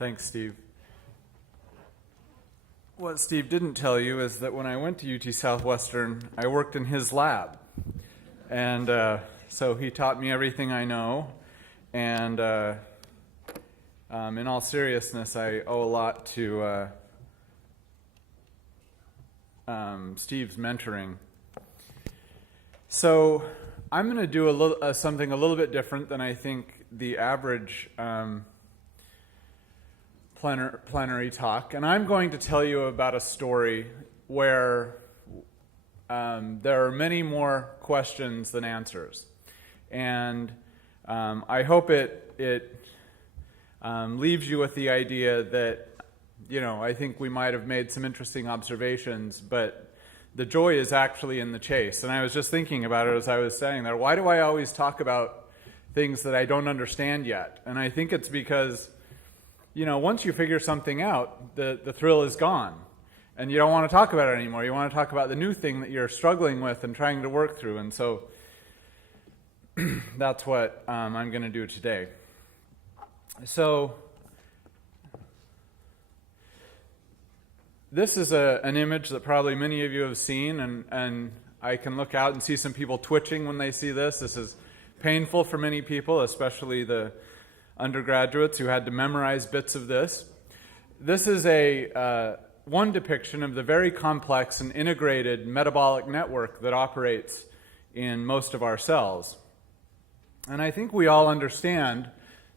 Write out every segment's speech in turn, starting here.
Thanks, Steve. What Steve didn't tell you is that when I went to UT Southwestern, I worked in his lab. And so he taught me everything I know. And in all seriousness, I owe a lot to Steve's mentoring. So I'm going to do something a little bit different than I think the average plenary talk, and I'm going to tell you about a story where there are many more questions than answers, and I hope it leaves you with the idea that, I think we might have made some interesting observations, but the joy is actually in the chase. And I was just thinking about it as I was saying there. Why do I always talk about things that I don't understand yet? And I think it's because once you figure something out, the thrill is gone. And you don't want to talk about it anymore. You want to talk about the new thing that you're struggling with and trying to work through. And so that's what I'm going to do today. So this is an image that probably many of you have seen, and I can look out and see some people twitching when they see this. This is painful for many people, especially the undergraduates who had to memorize bits of this. This is one depiction of the very complex and integrated metabolic network that operates in most of our cells. And I think we all understand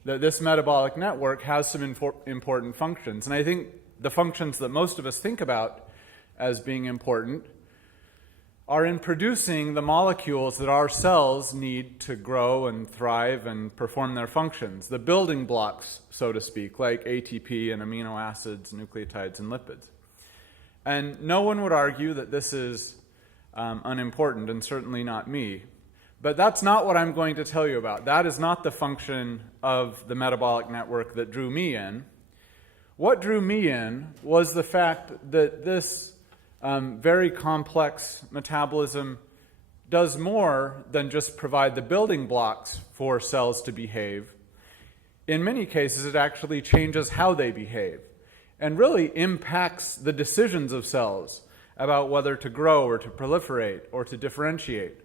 that this metabolic network has some important functions. And I think the functions that most of us think about as being important are in producing the molecules that our cells need to grow and thrive and perform their functions, the building blocks, so to speak, like ATP and amino acids, nucleotides, and lipids. And no one would argue that this is unimportant, and certainly not me. But that's not what I'm going to tell you about. That is not the function of the metabolic network that drew me in. What drew me in was the fact that this very complex metabolism does more than just provide the building blocks for cells to behave. In many cases, it actually changes how they behave and really impacts the decisions of cells about whether to grow or to proliferate or to differentiate,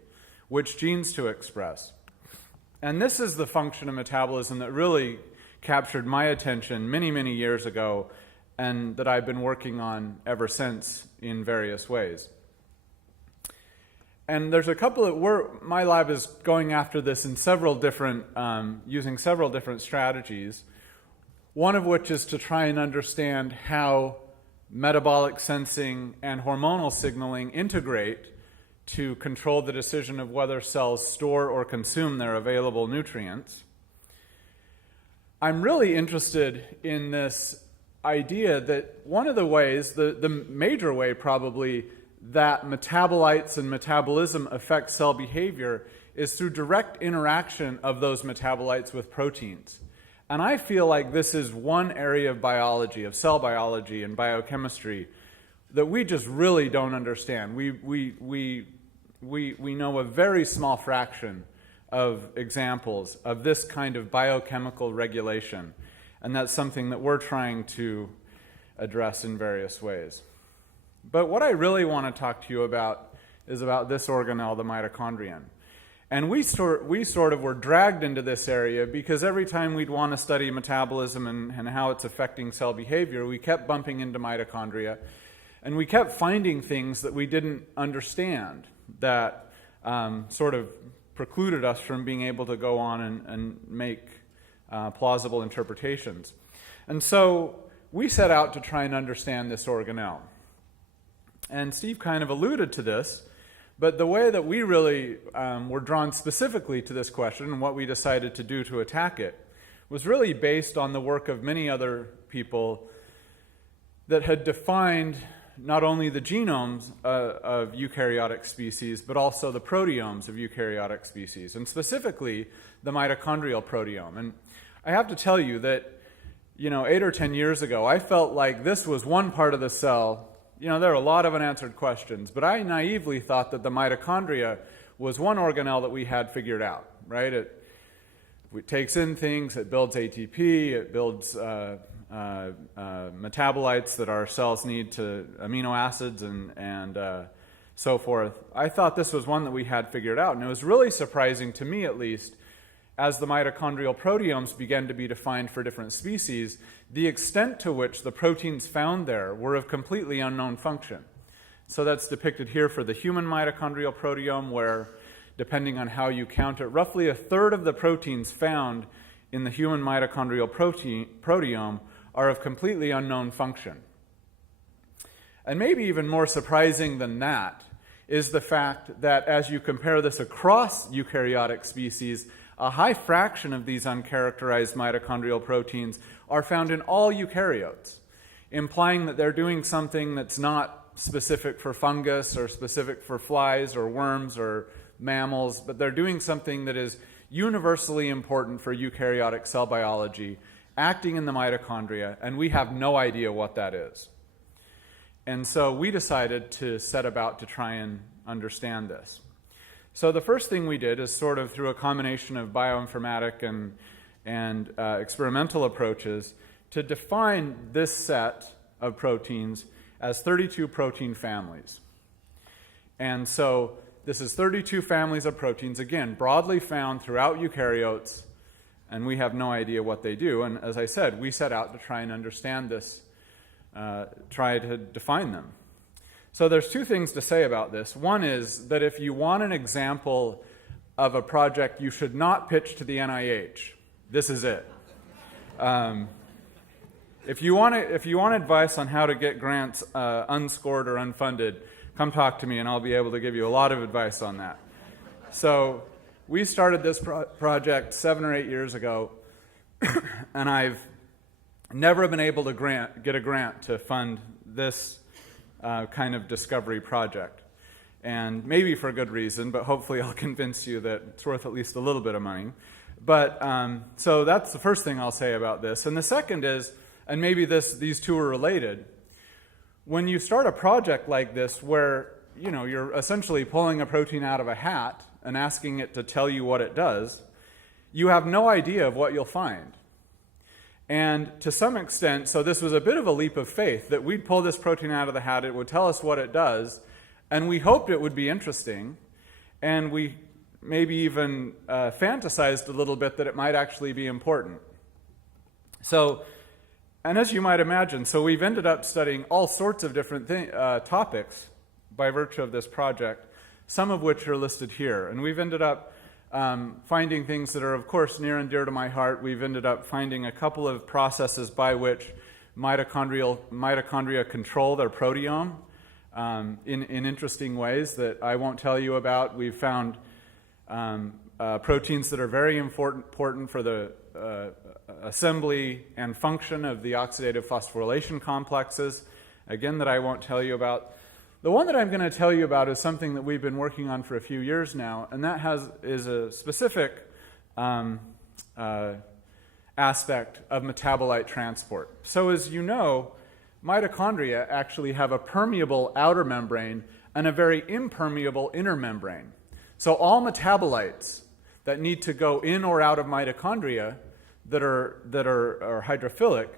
which genes to express. And this is the function of metabolism that really captured my attention many, many years ago, and that I've been working on ever since in various ways. And there's a couple of, my lab is going after this in several different, using several different strategies, one of which is to try and understand how metabolic sensing and hormonal signaling integrate to control the decision of whether cells store or consume their available nutrients. I'm really interested in this idea that one of the ways, the major way probably, that metabolites and metabolism affect cell behavior is through direct interaction of those metabolites with proteins. And I feel like this is one area of biology, of cell biology and biochemistry, that we just really don't understand. We know a very small fraction of examples of this kind of biochemical regulation. And that's something that we're trying to address in various ways. But what I really want to talk to you about is about this organelle, the mitochondrion. And we sort of were dragged into this area because every time we'd want to study metabolism and how it's affecting cell behavior, we kept bumping into mitochondria. And we kept finding things that we didn't understand that sort of precluded us from being able to go on and make plausible interpretations. And so we set out to try and understand this organelle. And Steve kind of alluded to this, but the way that we really were drawn specifically to this question and what we decided to do to attack it was really based on the work of many other people that had defined not only the genomes of eukaryotic species, but also the proteomes of eukaryotic species, and specifically the mitochondrial proteome. And I have to tell you that, 8 or 10 years ago, I felt like this was one part of the cell. There are a lot of unanswered questions, but I naively thought that the mitochondria was one organelle that we had figured out, right? It takes in things, it builds ATP, it builds metabolites that our cells need to amino acids and so forth. I thought this was one that we had figured out, and it was really surprising to me, at least, as the mitochondrial proteomes began to be defined for different species, the extent to which the proteins found there were of completely unknown function. So that's depicted here for the human mitochondrial proteome, where, depending on how you count it, roughly a third of the proteins found in the human mitochondrial proteome are of completely unknown function. And maybe even more surprising than that is the fact that as you compare this across eukaryotic species, a high fraction of these uncharacterized mitochondrial proteins are found in all eukaryotes, implying that they're doing something that's not specific for fungus or specific for flies or worms or mammals, but they're doing something that is universally important for eukaryotic cell biology, acting in the mitochondria, and we have no idea what that is. And so we decided to set about to try and understand this. So the first thing we did is sort of through a combination of bioinformatic and experimental approaches to define this set of proteins as 32 protein families. And so this is 32 families of proteins, again, broadly found throughout eukaryotes, and we have no idea what they do. And as I said, we set out to try and understand this, try to define them. So there's two things to say about this. One is that if you want an example of a project you should not pitch to the NIH, this is it. If you want advice on how to get grants unscored or unfunded, come talk to me and I'll be able to give you a lot of advice on that. So we started this project 7 or 8 years ago, and I've never been able to get a grant to fund this kind of discovery project. And maybe for good reason, but hopefully I'll convince you that it's worth at least a little bit of money. But so that's the first thing I'll say about this. And the second is, and maybe these two are related, when you start a project like this where you're essentially pulling a protein out of a hat and asking it to tell you what it does, you have no idea of what you'll find. And to some extent, so this was a bit of a leap of faith that we'd pull this protein out of the hat, it would tell us what it does, and we hoped it would be interesting, and we maybe even fantasized a little bit that it might actually be important. So, and as you might imagine, so we've ended up studying all sorts of different topics by virtue of this project, some of which are listed here. And we've ended up finding things that are, of course, near and dear to my heart. We've ended up finding a couple of processes by which mitochondria control their proteome in interesting ways that I won't tell you about. We've found proteins that are very important for the assembly and function of the oxidative phosphorylation complexes, again, that I won't tell you about. The one that I'm going to tell you about is something that we've been working on for a few years now, and that is a specific aspect of metabolite transport. So as you know, mitochondria actually have a permeable outer membrane and a very impermeable inner membrane. So all metabolites that need to go in or out of mitochondria that are hydrophilic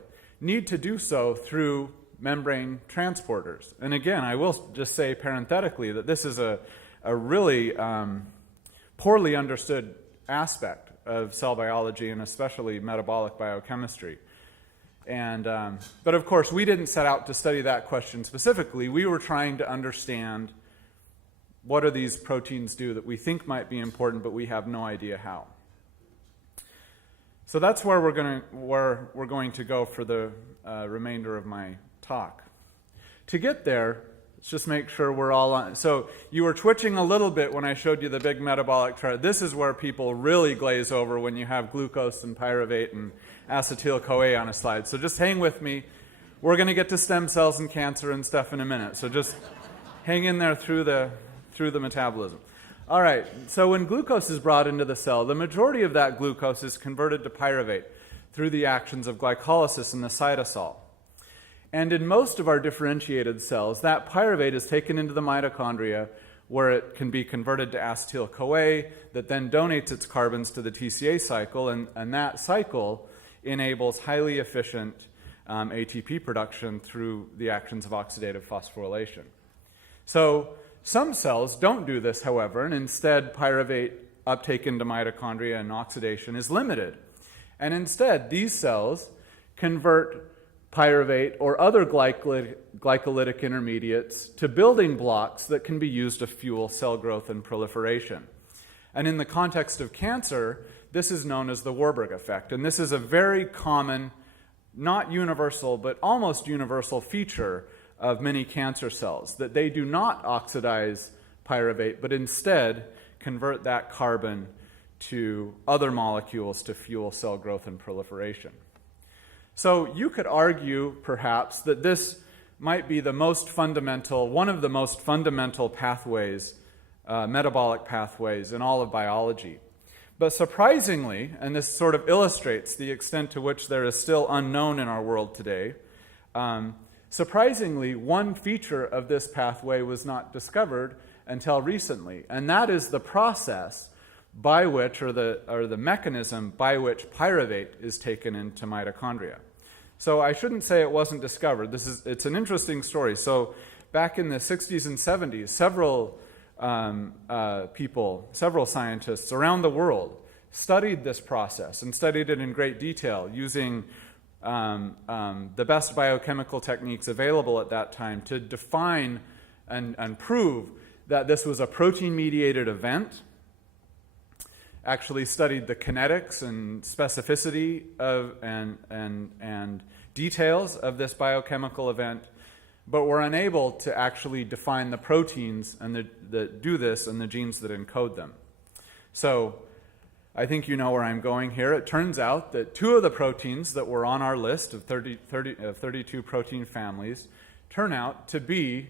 need to do so through membrane transporters. And again, I will just say parenthetically that this is a really poorly understood aspect of cell biology and especially metabolic biochemistry. And but of course, we didn't set out to study that question specifically. We were trying to understand what do these proteins do that we think might be important, but we have no idea how. So that's where we're going to go for the remainder of my talk. To get there, let's just make sure we're all on. So you were twitching a little bit when I showed you the big metabolic chart. This is where people really glaze over when you have glucose and pyruvate and acetyl-CoA on a slide. So just hang with me. We're going to get to stem cells and cancer and stuff in a minute. So just hang in there through the metabolism. All right, so when glucose is brought into the cell, the majority of that glucose is converted to pyruvate through the actions of glycolysis in the cytosol. And in most of our differentiated cells, that pyruvate is taken into the mitochondria where it can be converted to acetyl-CoA that then donates its carbons to the TCA cycle, and that cycle enables highly efficient ATP production through the actions of oxidative phosphorylation. So some cells don't do this, however, and instead pyruvate uptake into mitochondria and oxidation is limited. And instead, these cells convert pyruvate or other glycolytic intermediates to building blocks that can be used to fuel cell growth and proliferation. And in the context of cancer, this is known as the Warburg effect. And this is a very common, not universal, but almost universal feature of many cancer cells, that they do not oxidize pyruvate, but instead convert that carbon to other molecules to fuel cell growth and proliferation. So you could argue, perhaps, that this might be the most fundamental, one of the most fundamental pathways, metabolic pathways in all of biology. But surprisingly, and this sort of illustrates the extent to which there is still unknown in our world today, surprisingly, one feature of this pathway was not discovered until recently, and that is the process by which, or the mechanism by which pyruvate is taken into mitochondria. So I shouldn't say it wasn't discovered. It's an interesting story. So back in the 60s and 70s, several several scientists around the world studied this process and studied it in great detail using the best biochemical techniques available at that time to define and prove that this was a protein-mediated event. Actually studied the kinetics and specificity of and details of this biochemical event, but were unable to actually define the proteins and that do this and the genes that encode them. So I think you know where I'm going here. It turns out that two of the proteins that were on our list of 32 protein families turn out to be,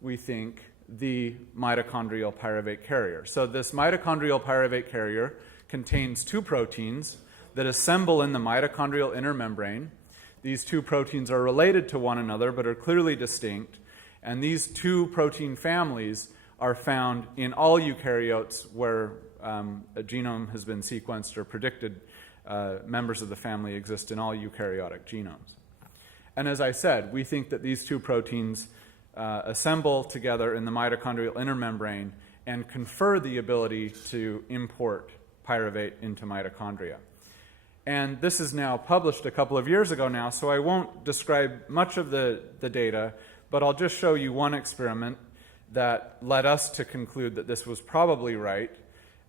we think, the mitochondrial pyruvate carrier. So this mitochondrial pyruvate carrier contains two proteins that assemble in the mitochondrial inner membrane. These two proteins are related to one another but are clearly distinct, and these two protein families are found in all eukaryotes where a genome has been sequenced or predicted members of the family exist in all eukaryotic genomes. And as I said, we think that these two proteins assemble together in the mitochondrial inner membrane and confer the ability to import pyruvate into mitochondria. And this is now published a couple of years ago now, so I won't describe much of the data, but I'll just show you one experiment that led us to conclude that this was probably right,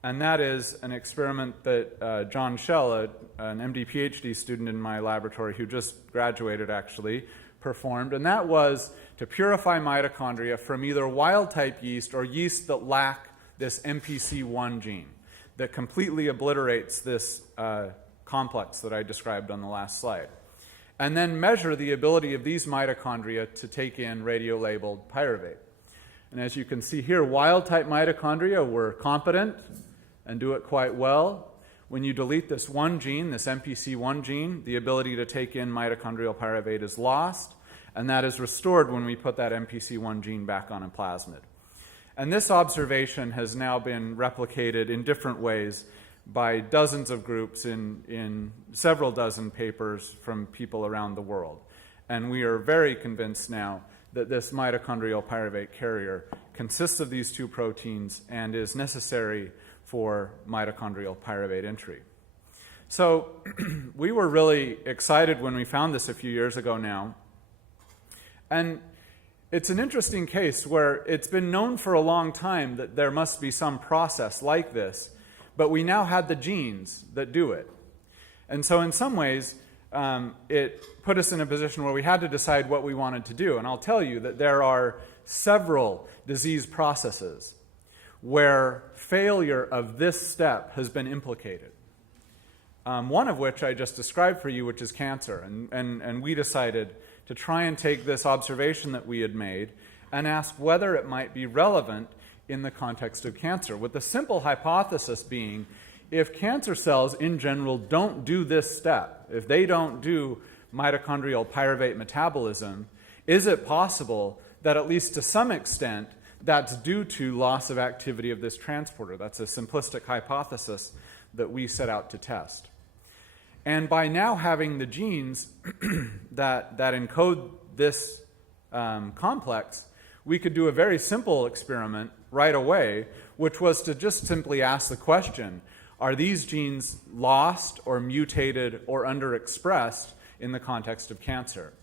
and that is an experiment that John Schell, an MD PhD student in my laboratory who just graduated actually, performed, and that was to purify mitochondria from either wild-type yeast or yeast that lack this MPC1 gene that completely obliterates this complex that I described on the last slide, and then measure the ability of these mitochondria to take in radio-labeled pyruvate. And as you can see here, wild-type mitochondria were competent and do it quite well. When you delete this one gene, this MPC1 gene, the ability to take in mitochondrial pyruvate is lost, and that is restored when we put that MPC1 gene back on a plasmid. And this observation has now been replicated in different ways by dozens of groups in several dozen papers from people around the world. And we are very convinced now that this mitochondrial pyruvate carrier consists of these two proteins and is necessary for mitochondrial pyruvate entry. So we were really excited when we found this a few years ago now. And it's an interesting case where it's been known for a long time that there must be some process like this, but we now had the genes that do it. And so in some ways, it put us in a position where we had to decide what we wanted to do. And I'll tell you that there are several disease processes where failure of this step has been implicated. One of which I just described for you, which is cancer. And we decided to try and take this observation that we had made and ask whether it might be relevant in the context of cancer, with the simple hypothesis being, if cancer cells in general don't do this step, if they don't do mitochondrial pyruvate metabolism, is it possible that at least to some extent that's due to loss of activity of this transporter? That's a simplistic hypothesis that we set out to test. And by now having the genes that encode this complex, we could do a very simple experiment right away, which was to just simply ask the question, are these genes lost or mutated or underexpressed in the context of cancer?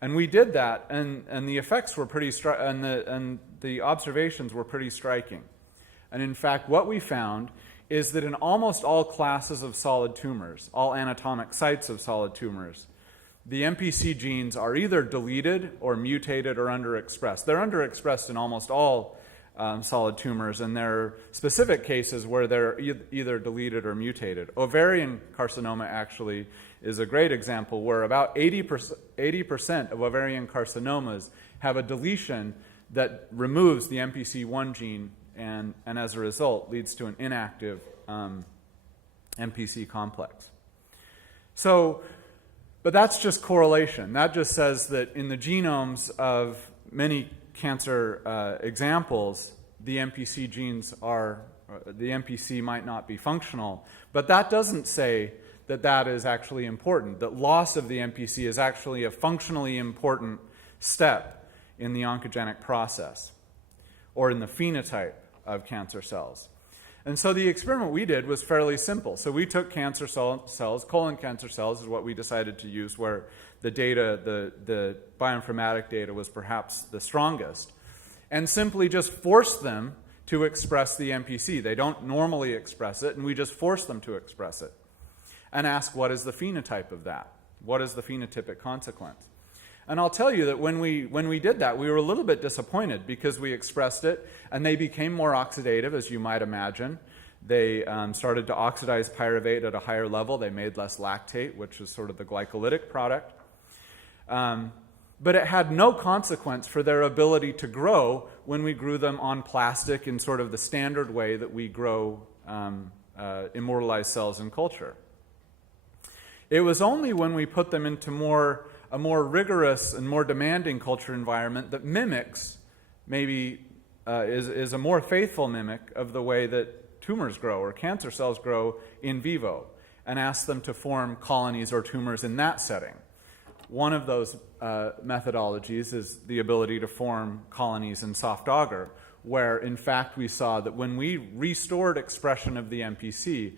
And we did that, and the effects were pretty and the observations were pretty striking. And in fact, what we found is that in almost all classes of solid tumors, all anatomic sites of solid tumors, the MPC genes are either deleted or mutated or underexpressed. They're underexpressed in almost all solid tumors, and there are specific cases where they're either deleted or mutated. Ovarian carcinoma actually is a great example where about 80% of ovarian carcinomas have a deletion that removes the MPC1 gene and as a result leads to an inactive MPC complex. But that's just correlation. That just says that in the genomes of many cancer examples, the MPC genes the MPC might not be functional, but that doesn't say that is actually important, that loss of the MPC is actually a functionally important step in the oncogenic process or in the phenotype of cancer cells. And so the experiment we did was fairly simple. So we took cancer cells, colon cancer cells is what we decided to use, where the data, the bioinformatic data was perhaps the strongest, and simply just forced them to express the MPC. They don't normally express it, and we just force them to express it and ask, what is the phenotype of that? What is the phenotypic consequence? And I'll tell you that when we did that, we were a little bit disappointed because we expressed it, and they became more oxidative, as you might imagine. They started to oxidize pyruvate at a higher level. They made less lactate, which is sort of the glycolytic product. But it had no consequence for their ability to grow when we grew them on plastic in sort of the standard way that we grow immortalized cells in culture. It was only when we put them into a more rigorous and more demanding culture environment that mimics, maybe is a more faithful mimic of the way that tumors grow or cancer cells grow in vivo, and ask them to form colonies or tumors in that setting. One of those methodologies is the ability to form colonies in soft agar, where in fact we saw that when we restored expression of the MPC,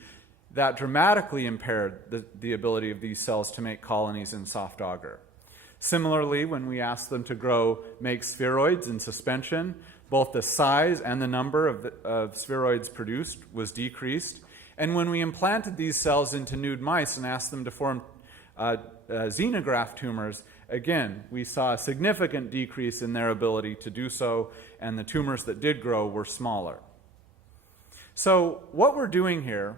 that dramatically impaired the ability of these cells to make colonies in soft agar. Similarly, when we asked them to make spheroids in suspension, both the size and the number of spheroids produced was decreased. And when we implanted these cells into nude mice and asked them to form xenograft tumors, again, we saw a significant decrease in their ability to do so, and the tumors that did grow were smaller. So what we're doing here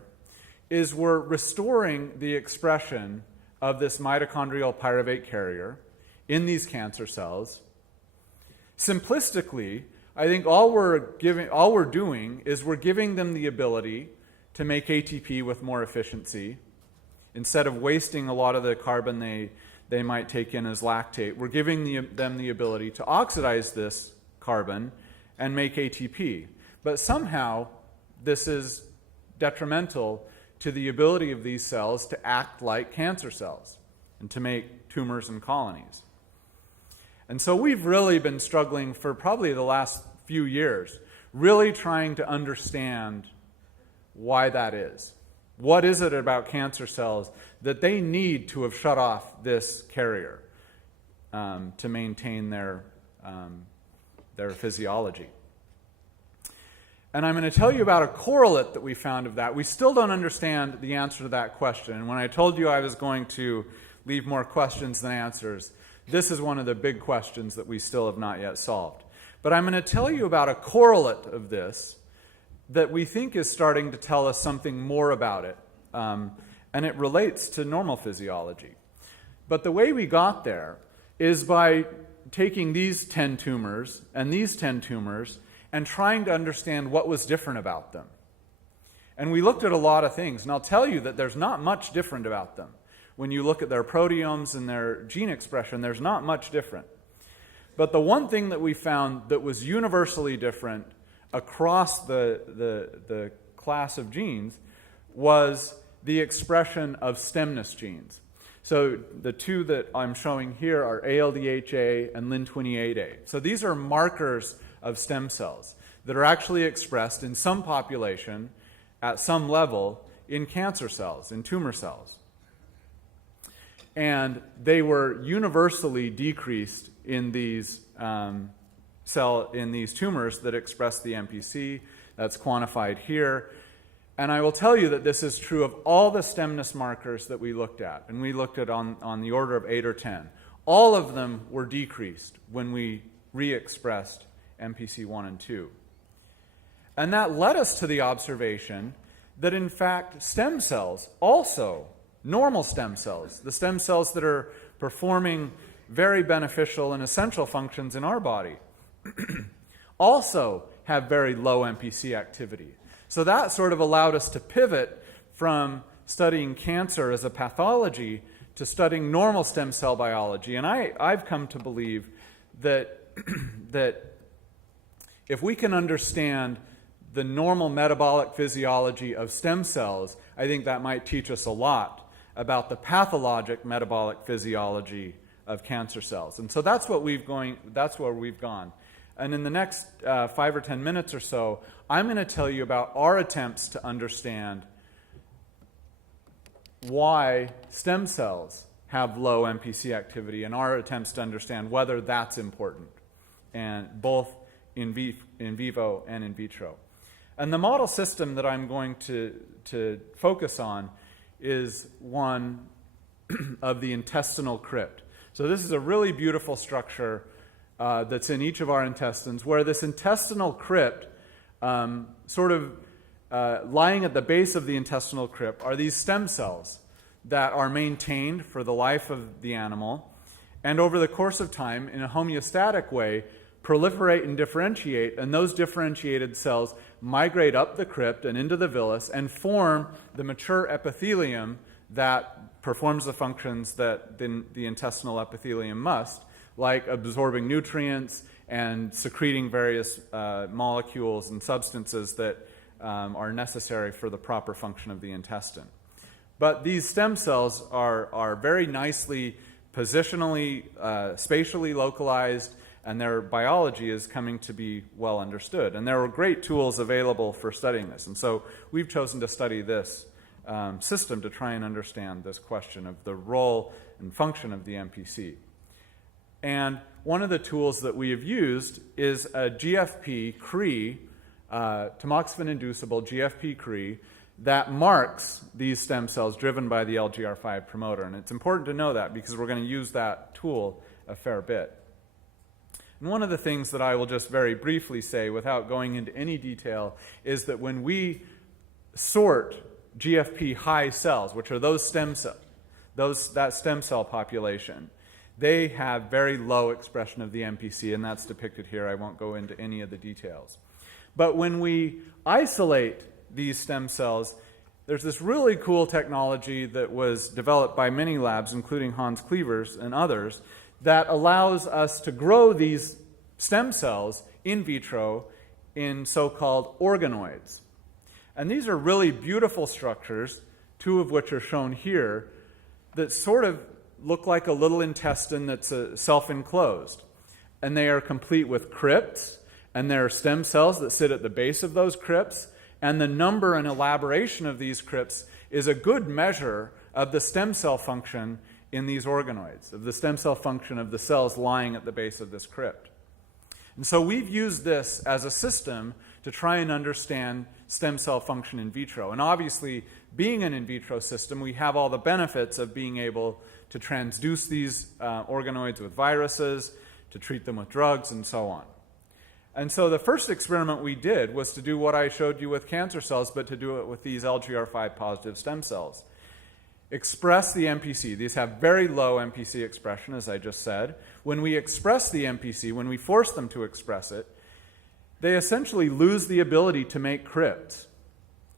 is we're restoring the expression of this mitochondrial pyruvate carrier in these cancer cells. Simplistically, I think all we're doing is we're giving them the ability to make ATP with more efficiency. Instead of wasting a lot of the carbon they might take in as lactate, we're giving them the ability to oxidize this carbon and make ATP. But somehow, this is detrimental to the ability of these cells to act like cancer cells and to make tumors and colonies. And so we've really been struggling for probably the last few years, really trying to understand why that is. What is it about cancer cells that they need to have shut off this carrier to maintain their physiology? And I'm going to tell you about a correlate that we found of that. We still don't understand the answer to that question. And when I told you I was going to leave more questions than answers, this is one of the big questions that we still have not yet solved. But I'm going to tell you about a correlate of this that we think is starting to tell us something more about it. And it relates to normal physiology. But the way we got there is by taking these 10 tumors and these 10 tumors and trying to understand what was different about them. And we looked at a lot of things, and I'll tell you that there's not much different about them. When you look at their proteomes and their gene expression, there's not much different. But the one thing that we found that was universally different across the class of genes was the expression of stemness genes. So the two that I'm showing here are ALDHA and Lin28A. So these are markers of stem cells that are actually expressed in some population at some level in cancer cells, in tumor cells. And they were universally decreased in these tumors that express the MPC. That's quantified here. And I will tell you that this is true of all the stemness markers that we looked at. And we looked at on the order of 8 or 10. All of them were decreased when we re-expressed MPC 1 and 2. And that led us to the observation that, in fact, stem cells also, normal stem cells, the stem cells that are performing very beneficial and essential functions in our body, also have very low MPC activity. So that sort of allowed us to pivot from studying cancer as a pathology to studying normal stem cell biology. And I've come to believe that, that if we can understand the normal metabolic physiology of stem cells, I think that might teach us a lot about the pathologic metabolic physiology of cancer cells. And so that's where we've gone. And in the next 5 or 10 minutes or so, I'm going to tell you about our attempts to understand why stem cells have low MPC activity and our attempts to understand whether that's important, and both in vivo and in vitro. And the model system that I'm going to focus on is one of the intestinal crypt. So this is a really beautiful structure that's in each of our intestines, where this intestinal crypt, lying at the base of the intestinal crypt, are these stem cells that are maintained for the life of the animal, and over the course of time, in a homeostatic way, proliferate and differentiate, and those differentiated cells migrate up the crypt and into the villus and form the mature epithelium that performs the functions that the intestinal epithelium must, like absorbing nutrients and secreting various molecules and substances that are necessary for the proper function of the intestine. But these stem cells are very nicely positionally, spatially localized, and their biology is coming to be well understood. And there are great tools available for studying this. And so we've chosen to study this system to try and understand this question of the role and function of the MPC. And one of the tools that we have used is a GFP-CRE, tamoxifen-inducible GFP-CRE, that marks these stem cells driven by the LGR5 promoter. And it's important to know that because we're going to use that tool a fair bit. And one of the things that I will just very briefly say without going into any detail is that when we sort GFP high cells, which are those stem cells, that stem cell population, they have very low expression of the MPC, and that's depicted here. I won't go into any of the details. But when we isolate these stem cells, there's this really cool technology that was developed by many labs, including Hans Clevers and others, that allows us to grow these stem cells in vitro in so-called organoids. And these are really beautiful structures, two of which are shown here, that sort of look like a little intestine that's self-enclosed. And they are complete with crypts, and there are stem cells that sit at the base of those crypts, and the number and elaboration of these crypts is a good measure of the stem cell function in these organoids, of the stem cell function of the cells lying at the base of this crypt. And so we've used this as a system to try and understand stem cell function in vitro. And obviously, being an in vitro system, we have all the benefits of being able to transduce these organoids with viruses, to treat them with drugs, and so on. And so the first experiment we did was to do what I showed you with cancer cells, but to do it with these LGR5 positive stem cells. Express the MPC. These have very low MPC expression, as I just said. When we express the MPC, when we force them to express it, they essentially lose the ability to make crypts,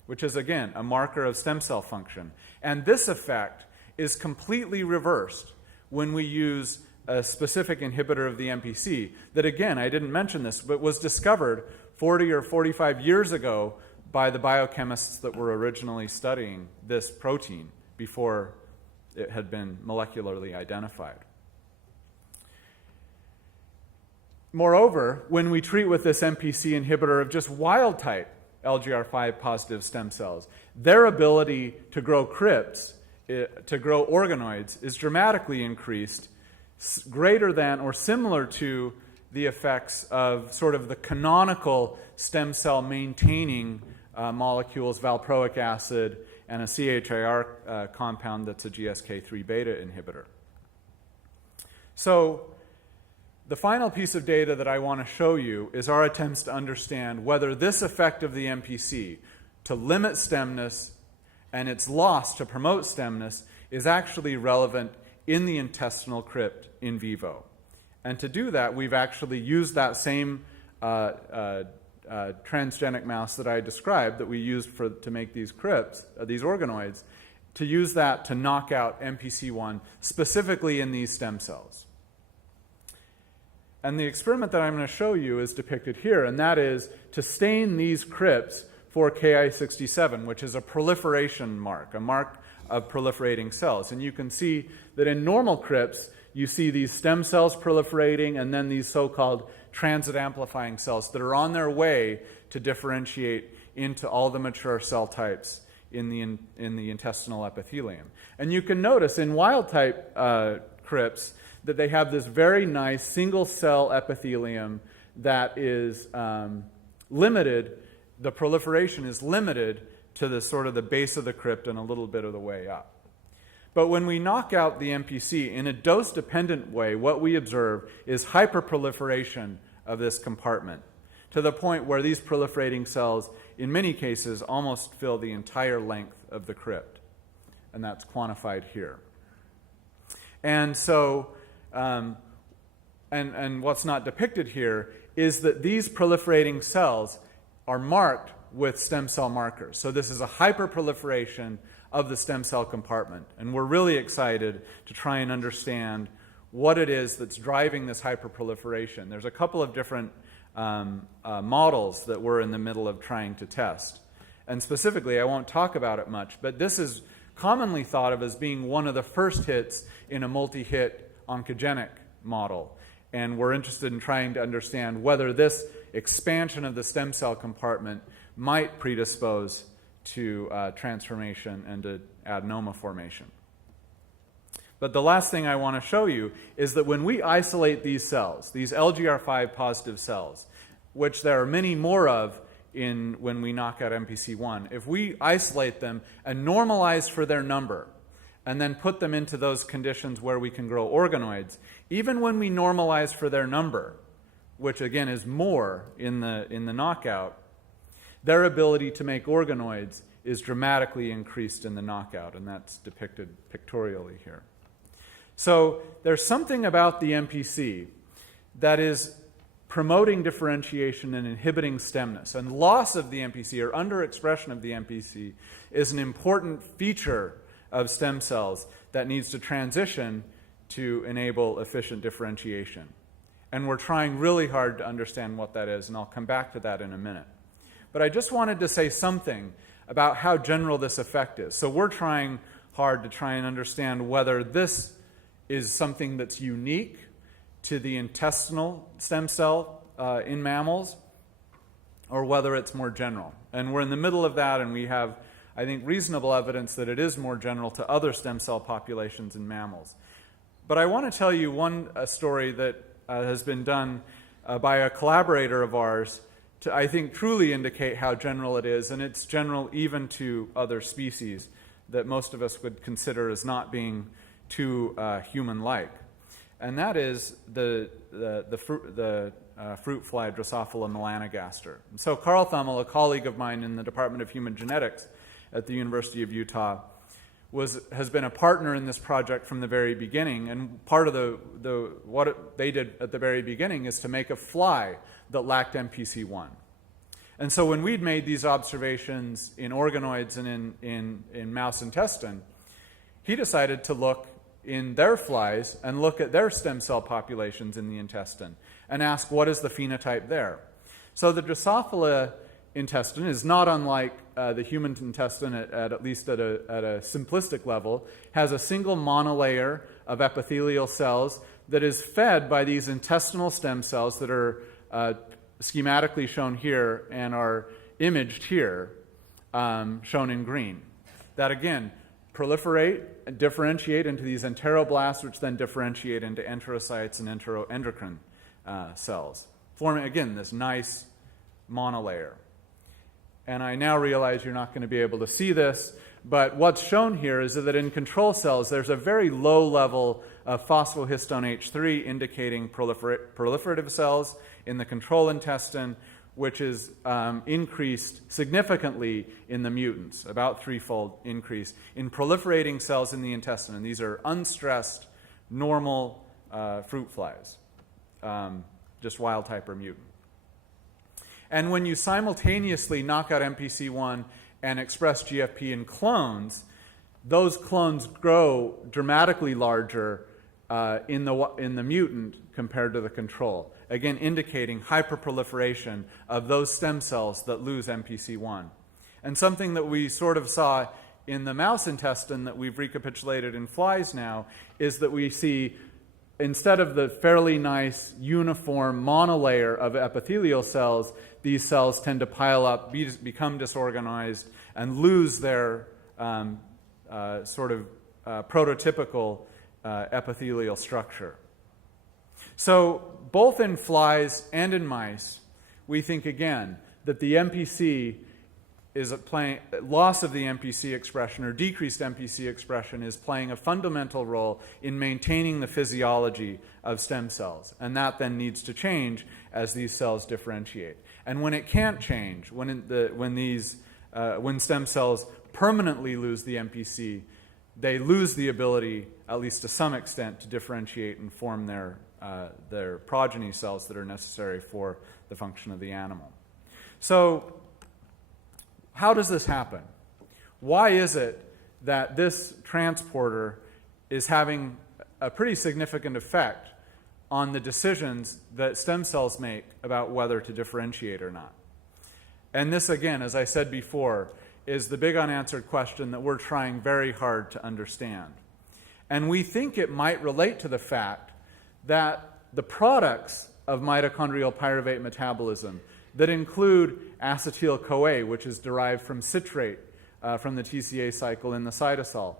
which is, again, a marker of stem cell function. And this effect is completely reversed when we use a specific inhibitor of the MPC that, again, I didn't mention this, but was discovered 40 or 45 years ago by the biochemists that were originally studying this protein before it had been molecularly identified. Moreover, when we treat with this MPC inhibitor of just wild-type LGR5 positive stem cells, their ability to grow crypts, to grow organoids, is dramatically increased, greater than or similar to the effects of sort of the canonical stem cell maintaining molecules, valproic acid, and a CHIR compound that's a GSK3 beta inhibitor. So the final piece of data that I want to show you is our attempts to understand whether this effect of the MPC to limit stemness and its loss to promote stemness is actually relevant in the intestinal crypt in vivo. And to do that, we've actually used that same transgenic mouse that I described that we used to make these crypts, these organoids, to use that to knock out MPC1 specifically in these stem cells. And the experiment that I'm going to show you is depicted here, and that is to stain these crypts for Ki67, which is a proliferation mark, a mark of proliferating cells. And you can see that in normal crypts, you see these stem cells proliferating and then these so-called transit amplifying cells that are on their way to differentiate into all the mature cell types in the intestinal epithelium. And you can notice in wild-type crypts that they have this very nice single-cell epithelium that is limited. The proliferation is limited to the sort of the base of the crypt and a little bit of the way up. But when we knock out the MPC in a dose-dependent way, what we observe is hyperproliferation of this compartment to the point where these proliferating cells, in many cases, almost fill the entire length of the crypt. And that's quantified here. And so, and what's not depicted here is that these proliferating cells are marked with stem cell markers. So this is a hyperproliferation of the stem cell compartment. And we're really excited to try and understand what it is that's driving this hyperproliferation. There's a couple of different models that we're in the middle of trying to test. And specifically, I won't talk about it much, but this is commonly thought of as being one of the first hits in a multi-hit oncogenic model. And we're interested in trying to understand whether this expansion of the stem cell compartment might predispose to transformation and to adenoma formation. But the last thing I want to show you is that when we isolate these cells, these LGR5 positive cells, which there are many more of when we knock out MPC1, if we isolate them and normalize for their number, and then put them into those conditions where we can grow organoids, even when we normalize for their number, which again is more in the knockout, their ability to make organoids is dramatically increased in the knockout, and that's depicted pictorially here. So there's something about the MPC that is promoting differentiation and inhibiting stemness. And loss of the MPC or underexpression of the MPC is an important feature of stem cells that needs to transition to enable efficient differentiation. And we're trying really hard to understand what that is, and I'll come back to that in a minute. But I just wanted to say something about how general this effect is. So we're trying hard to try and understand whether this is something that's unique to the intestinal stem cell in mammals, or whether it's more general. And we're in the middle of that, and we have, I think, reasonable evidence that it is more general to other stem cell populations in mammals. But I want to tell you one story that has been done by a collaborator of ours to, I think, truly indicate how general it is, and it's general even to other species that most of us would consider as not being too human-like. And that is the fruit fly Drosophila melanogaster. And so Carl Thummel, a colleague of mine in the Department of Human Genetics at the University of Utah, has been a partner in this project from the very beginning. And part of they did at the very beginning is to make a fly that lacked MPC1. And so when we'd made these observations in organoids and in mouse intestine, he decided to look in their flies and look at their stem cell populations in the intestine and ask what is the phenotype there. So the Drosophila intestine is not unlike the human intestine, at least at a simplistic level, has a single monolayer of epithelial cells that is fed by these intestinal stem cells that are schematically shown here and are imaged here, shown in green. That again proliferate and differentiate into these enteroblasts, which then differentiate into enterocytes and enteroendocrine cells, forming again this nice monolayer. And I now realize you're not going to be able to see this, but what's shown here is that in control cells, there's a very low level of phosphohistone H3 indicating proliferative cells in the control intestine, which is increased significantly in the mutants, about threefold increase in proliferating cells in the intestine. And these are unstressed, normal fruit flies, just wild type or mutant. And when you simultaneously knock out MPC1 and express GFP in clones, those clones grow dramatically larger in the mutant compared to the control, again indicating hyperproliferation of those stem cells that lose MPC1. And something that we sort of saw in the mouse intestine that we've recapitulated in flies now is that we see, instead of the fairly nice uniform monolayer of epithelial cells, these cells tend to pile up, become disorganized, and lose their prototypical epithelial structure. So both in flies and in mice, we think again that the MPC is loss of the MPC expression or decreased MPC expression is playing a fundamental role in maintaining the physiology of stem cells, and that then needs to change as these cells differentiate. And when it can't change, when stem cells permanently lose the MPC, they lose the ability, at least to some extent, to differentiate and form their progeny cells that are necessary for the function of the animal. So, how does this happen? Why is it that this transporter is having a pretty significant effect on the decisions that stem cells make about whether to differentiate or not? And this, again, as I said before, is the big unanswered question that we're trying very hard to understand. And we think it might relate to the fact that the products of mitochondrial pyruvate metabolism that include acetyl-CoA, which is derived from citrate from the TCA cycle in the cytosol,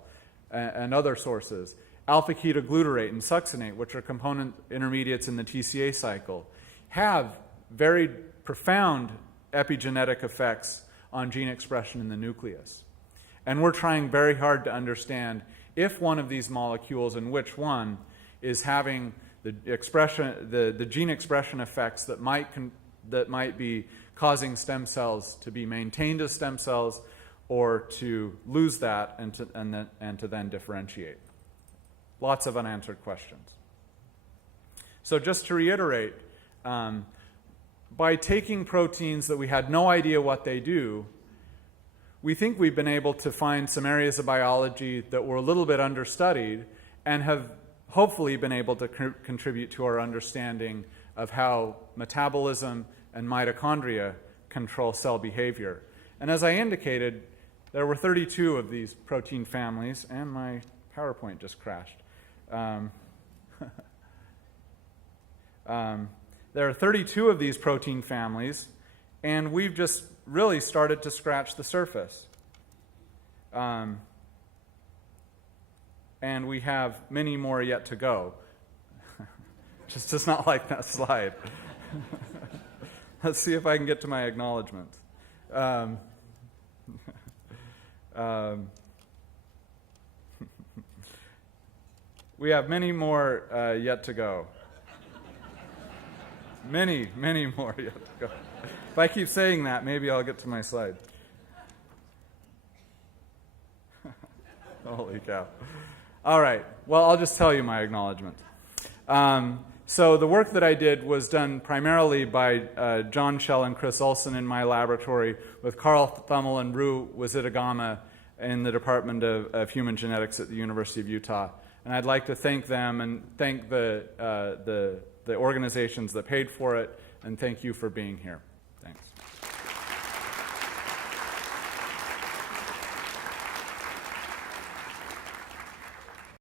and other sources, alpha-ketoglutarate and succinate, which are component intermediates in the TCA cycle, have very profound epigenetic effects on gene expression in the nucleus. And we're trying very hard to understand if one of these molecules and which one is having the gene expression effects that might be causing stem cells to be maintained as stem cells or to lose that and to then differentiate. Lots of unanswered questions. So just to reiterate, by taking proteins that we had no idea what they do, we think we've been able to find some areas of biology that were a little bit understudied and have hopefully been able to contribute to our understanding of how metabolism and mitochondria control cell behavior. And as I indicated, there were 32 of these protein families, and my PowerPoint just crashed. There are 32 of these protein families, and we've just really started to scratch the surface. And we have many more yet to go. Just does not like that slide. Let's see if I can get to my acknowledgement. We have many more yet to go. Many more yet to go. If I keep saying that, maybe I'll get to my slide. Holy cow. All right. Well, I'll just tell you my acknowledgement. So the work that I did was done primarily by John Schell and Chris Olson in my laboratory with Carl Thummel and Ru Wazitagama in the Department of Human Genetics at the University of Utah. And I'd like to thank them and thank the organizations that paid for it, and thank you for being here.